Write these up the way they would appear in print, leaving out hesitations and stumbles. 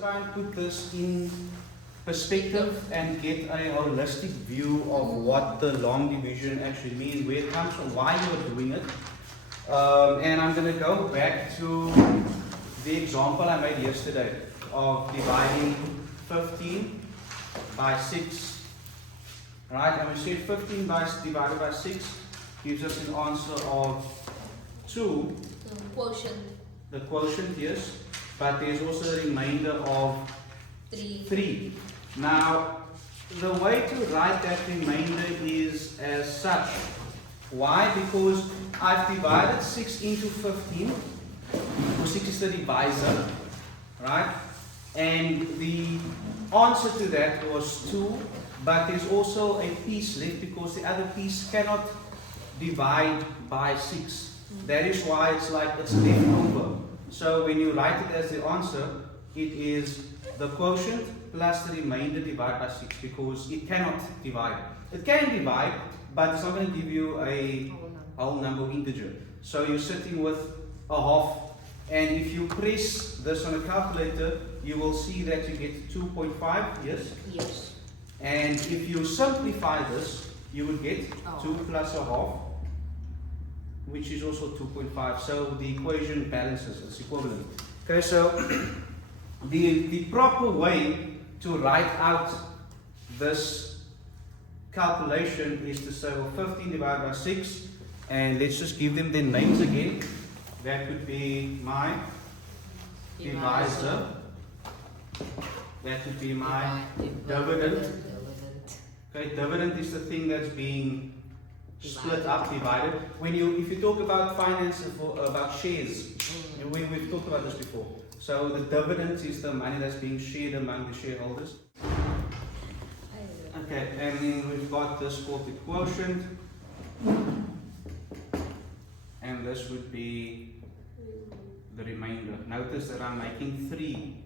try and put this in perspective and get a holistic view of what the long division actually means, where it comes from, why you're doing it. And I'm going to go back to the example I made yesterday of dividing 15 by 6. Right, and we said 15 divided by 6 gives us an answer of 2. The quotient. The quotient, yes. But there's also a remainder of 3. Now, the way to write that remainder is as such. Why? Because I've divided 6 into 15, or 6 is the divisor, right? And the answer to that was 2, but there's also a piece left because the other piece cannot divide by 6. That is why it's like it's left over. So when you write it as the answer, it is the quotient plus the remainder divided by 6 because it cannot divide. It can divide, but it's not going to give you a whole number integer. So you're sitting with a half, and if you press this on a calculator, you will see that you get 2.5, yes? Yes. And if you simplify this, you would get 2 plus a half, which is also 2.5. So the equation balances, it's equivalent. Okay, so the proper way to write out this calculation is to say, well, 15 divided by 6, and let's just give them their names again. That would be my divisor. That would be my dividend. Okay, dividend is the thing that's being split up, divided. If you talk about finance, about shares, we've talked about this before. So the dividend is the money that's being shared among the shareholders. Okay, and then we've got this called the quotient, and this would be the remainder. Notice that I'm making 3,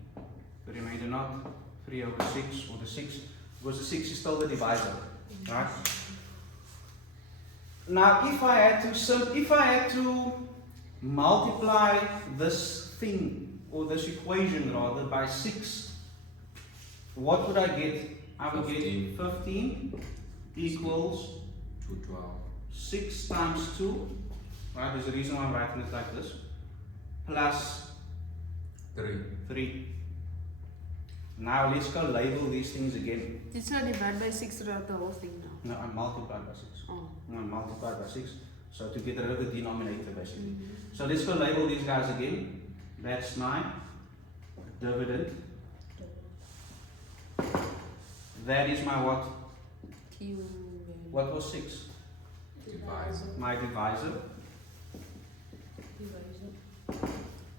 the remainder, not 3 over 6 or the 6, because the 6 is still the divisor, right? Now, if I had to multiply this thing, or this equation rather, by 6, what would I get? I would get 15 equals 212. 6 times 2, right? There's a reason why I'm writing it like this, plus 3. Now let's go label these things again. It's not divided by 6 throughout the whole thing now. No, I multiplied by 6. Oh. I multiplied by 6. So to get rid of the denominator basically. So let's go label these guys again. That's my dividend. That is my what? What was 6? Divisor. My divisor.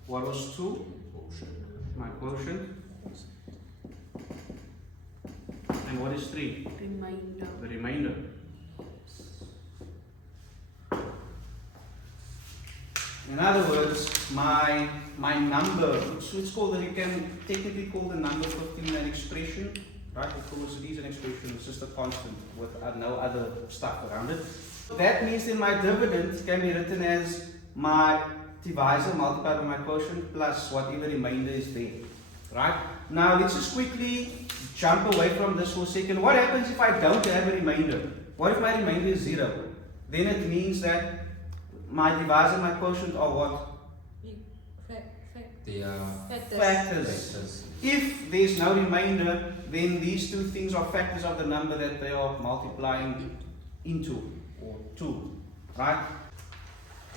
What was 2? Quotient. My quotient. And what is 3? Remainder. The remainder. In other words, my number, it's called, you can technically call the number 15 an expression, right? Because it is an expression, it's just a constant with no other stuff around it. That means that my dividend can be written as my divisor multiplied by my quotient plus whatever remainder is there, right? Now let's just quickly jump away from this for a second. What happens if I don't have a remainder? What if my remainder is 0? Then it means that my divisor and my quotient are what? They are Factors. If there's no remainder, then these two things are factors of the number that they are multiplying into, or to, right?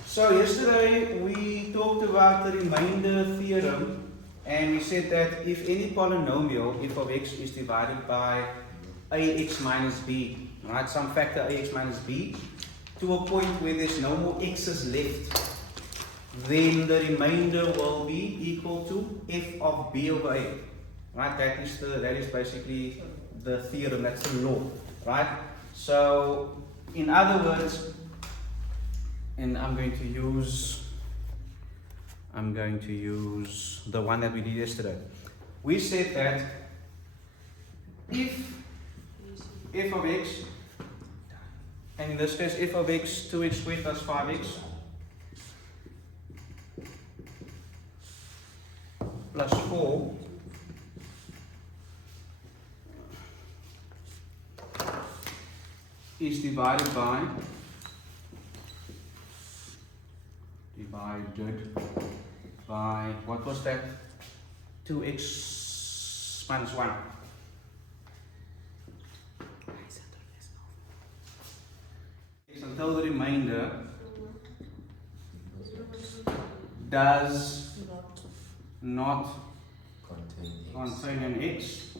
So yesterday we talked about the remainder theorem, and we said that if any polynomial, f of x, is divided by ax minus b, right, some factor ax minus b, to a point where there's no more x's left, then the remainder will be equal to f of b over a. Right? That is basically the theorem, that's the law. Right? So in other words, and I'm going to use the one that we did yesterday. We said that if f of x, and in this case f of x 2x squared plus 5x plus 4 is divided by what was that? 2x minus 1. Until the remainder does not contain an x,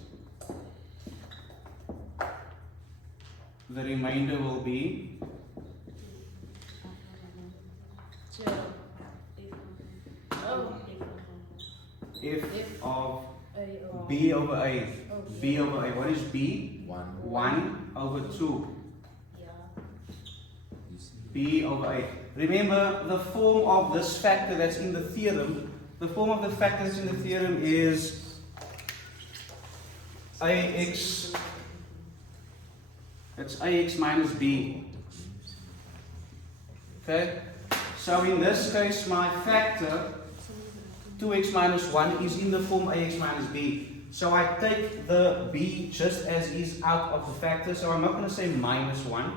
the remainder will be f of b over a. B over a. What is b? 1 over 2. B over a. Remember the form of this factor that's in the theorem. The form of the factor that's in the theorem is ax. It's ax minus b. Okay? So in this case, my factor 2x minus 1 is in the form ax minus b. So I take the b just as is out of the factor. So I'm not going to say minus 1,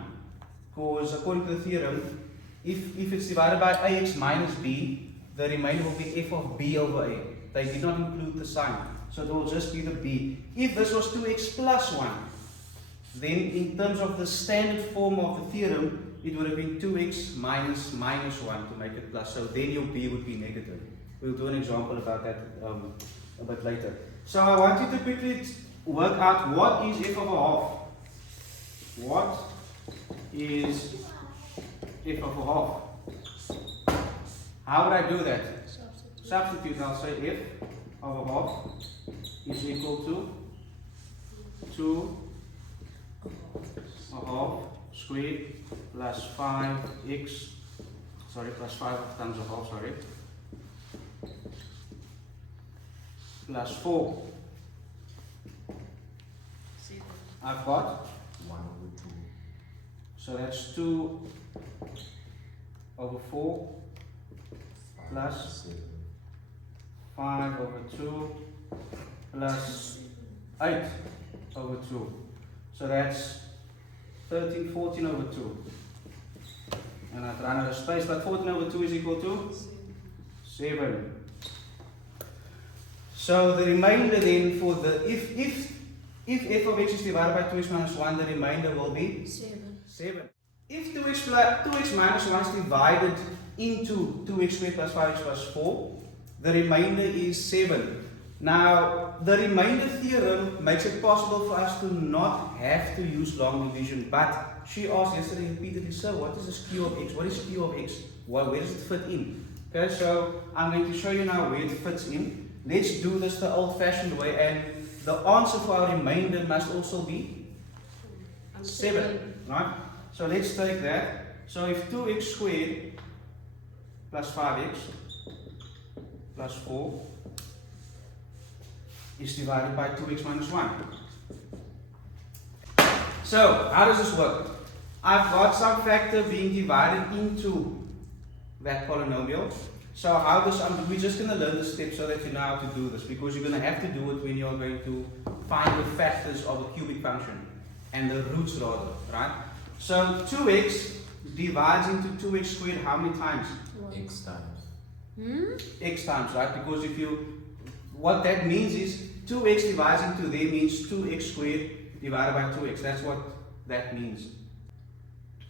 because according to the theorem, if it's divided by ax minus b, the remainder will be f of b over a. They did not include the sign, so it will just be the b. If this was 2x plus 1, then in terms of the standard form of the theorem, it would have been 2x minus 1 to make it plus. So then your b would be negative. We'll do an example about that a bit later. So I want you to quickly work out what is f of a half. What is f of a half? How would I do that? Substitute. I'll say f of a half is equal to 2 a half squared plus 5x, plus 5 times a half, plus 4. I've got 1 over 2. So that's 2 over 4 plus 5 over 2 plus 8 over 2. So that's 13, 14 over 2. And I've run out of space, but 14 over 2 is equal to 7. So the remainder then for the, if f of x is divided by 2x minus 1, the remainder will be 7. If 2x minus 1 is divided into 2x squared plus 5x plus 4, the remainder is 7. Now, the remainder theorem makes it possible for us to not have to use long division, but she asked yesterday repeatedly, sir, what is this q of x? What is q of x? Where does it fit in? Okay, so I'm going to show you now where it fits in. Let's do this the old-fashioned way, and the answer for our remainder must also be 7, right? So let's take that. So if 2x squared plus 5x plus 4 is divided by 2x minus 1. So how does this work? I've got some factor being divided into that polynomial. So how this, we're just going to learn the steps so that you know how to do this, because you're going to have to do it when you're going to find the factors of a cubic function and the roots rather, right? So 2x divides into 2x squared how many times? X times. X times, right? Because if you, what that means is 2x divides into there means 2x squared divided by 2x. That's what that means.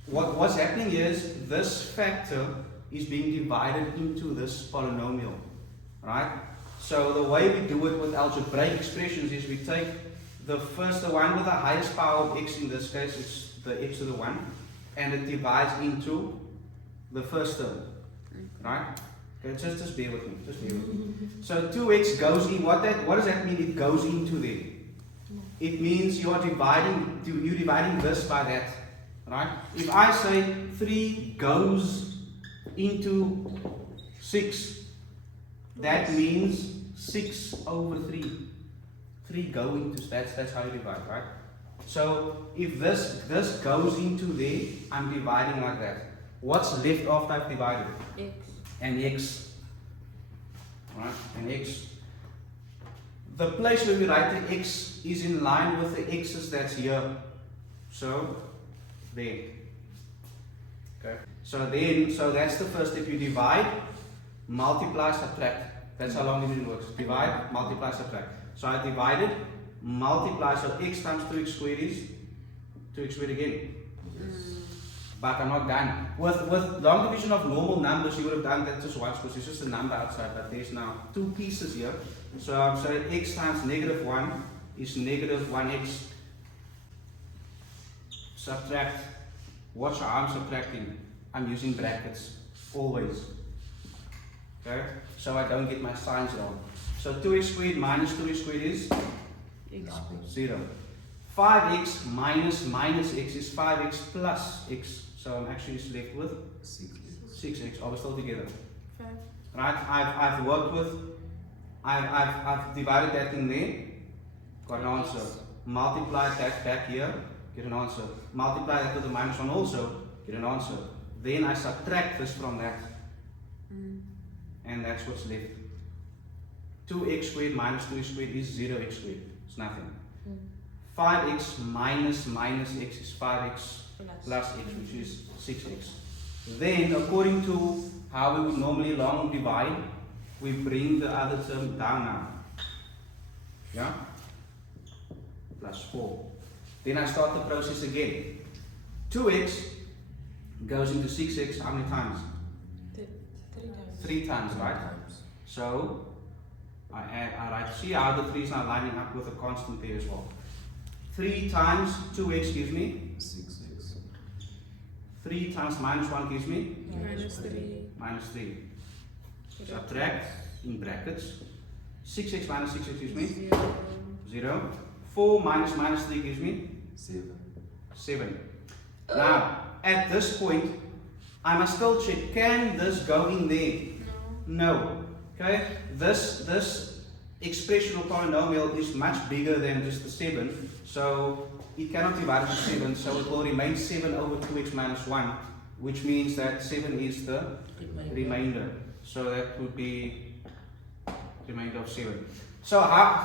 What's happening is this factor is being divided into this polynomial, right? So the way we do it with algebraic expressions is we take the one with the highest power of x, in this case it's the x to the 1, and it divides into the first term, right? Okay, just bear with me, So 2x goes in, what does that mean? It goes into there. It means you're dividing this by that, right? If I say 3 goes into 6, that means 6 over 3. 3 go into, that's how you divide, right? So if this goes into there, I'm dividing like that. What's left after I've divided? X. And x. Right? And x. The place where we write the x is in line with the x's that's here. So there. Okay. So that's the first step. You divide, multiply, subtract. That's how long it works. Divide, multiply, subtract. So I divided, multiply, so x times 2x squared is 2x squared again. But I'm not done. With long division of normal numbers, you would have done that just once because it's just a number outside, but there's now two pieces here. So I'm saying x times negative 1 is negative 1x. Subtract. Watch how I'm subtracting. I'm using brackets, always. Okay? So I don't get my signs wrong. So 2x squared minus 2x squared is 0. 5x minus x is 5x plus x. So I'm actually just left with 6x. Are we still together? 5. Right? I've worked with, I've divided that in there, got an answer. Multiply that back here, get an answer. Multiply that with the minus 1 also, get an answer. Then I subtract this from that. And that's what's left. 2x squared minus 2x squared is 0x squared. It's nothing. 5x minus x is 5x plus x, which is 6x. Then, according to how we would normally long divide, we bring the other term down now. Yeah? Plus 4. Then I start the process again. 2x goes into 6x how many times? 3 times, right? So, I write, see how the 3 is now lining up with a constant there as well. 3 times 2x gives me 6x. 3 times minus 1 gives me Minus 3. minus 3. Subtract in brackets. 6x minus 6x gives me 0. 4 minus 3 gives me 7. Now, at this point, I must still check, can this go in there? No. Okay? This expression or polynomial is much bigger than just the 7. So it cannot divide into 7. So it will remain 7 over 2x minus 1, which means that 7 is the remainder. So that would be remainder of 7. So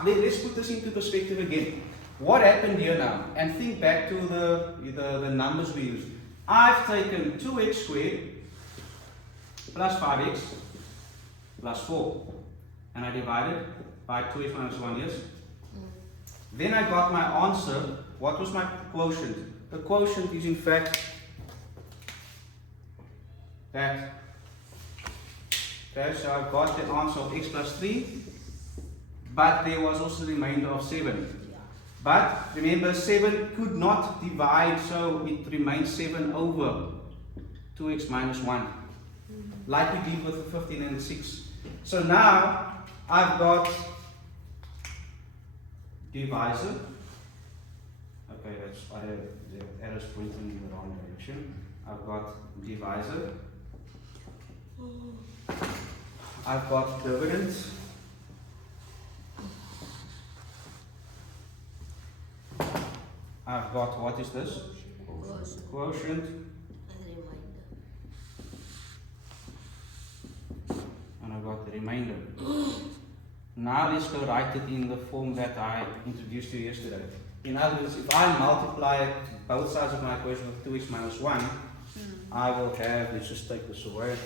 let's put this into perspective again. What happened here now? And think back to the numbers we used. I've taken 2x squared plus 5x plus 4. And I divided by 2x minus 1, yes? Then I got my answer. What was my quotient? The quotient is in fact that. Okay, so I've got the answer of x plus 3, but there was also the remainder of 7. But remember, 7 could not divide, so it remains 7 over 2x minus 1. Like we did with the 15 and the 6. So now I've got divisor. Okay, that's the arrow's pointing in the wrong direction. I've got divisor. I've got dividend. I've got, what is this? Quotient. And I've got the remainder. Now let's go write it in the form that I introduced to you yesterday. In other words, if I multiply both sides of my equation with 2x minus 1, I will have, let's just take this away.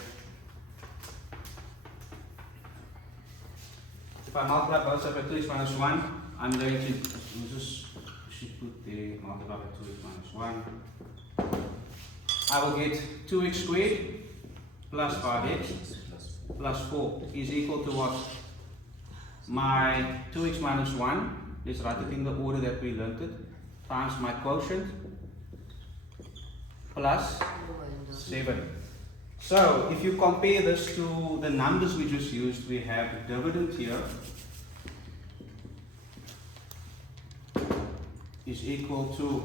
If I multiply both sides by 2x minus 1, I'm going to just should put the multiply by 2x minus 1. I will get 2x squared plus 5x plus 4 is equal to what? My 2x minus 1, let's write it in the order that we learned it, times my quotient plus 7. So if you compare this to the numbers we just used, we have dividend here is equal to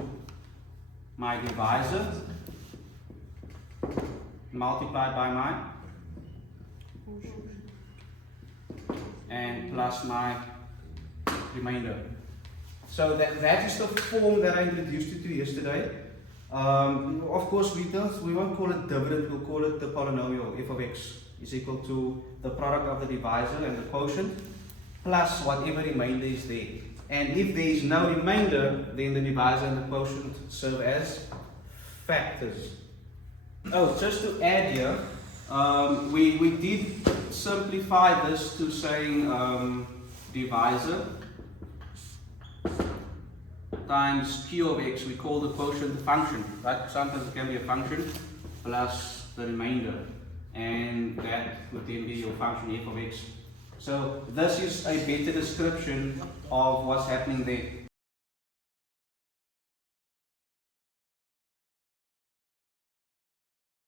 my divisor multiplied by my and plus my remainder. So that is the form that I introduced you to yesterday. Of course, we won't call it dividend, we'll call it the polynomial f of x is equal to the product of the divisor and the quotient plus whatever remainder is there. And if there is no remainder, then the divisor and the quotient serve as factors. Oh, just to add here, we did simplify this to saying divisor times q of x. We call the quotient the function, right? Sometimes it can be a function plus the remainder, and that would then be your function f of x. So this is a better description of what's happening there.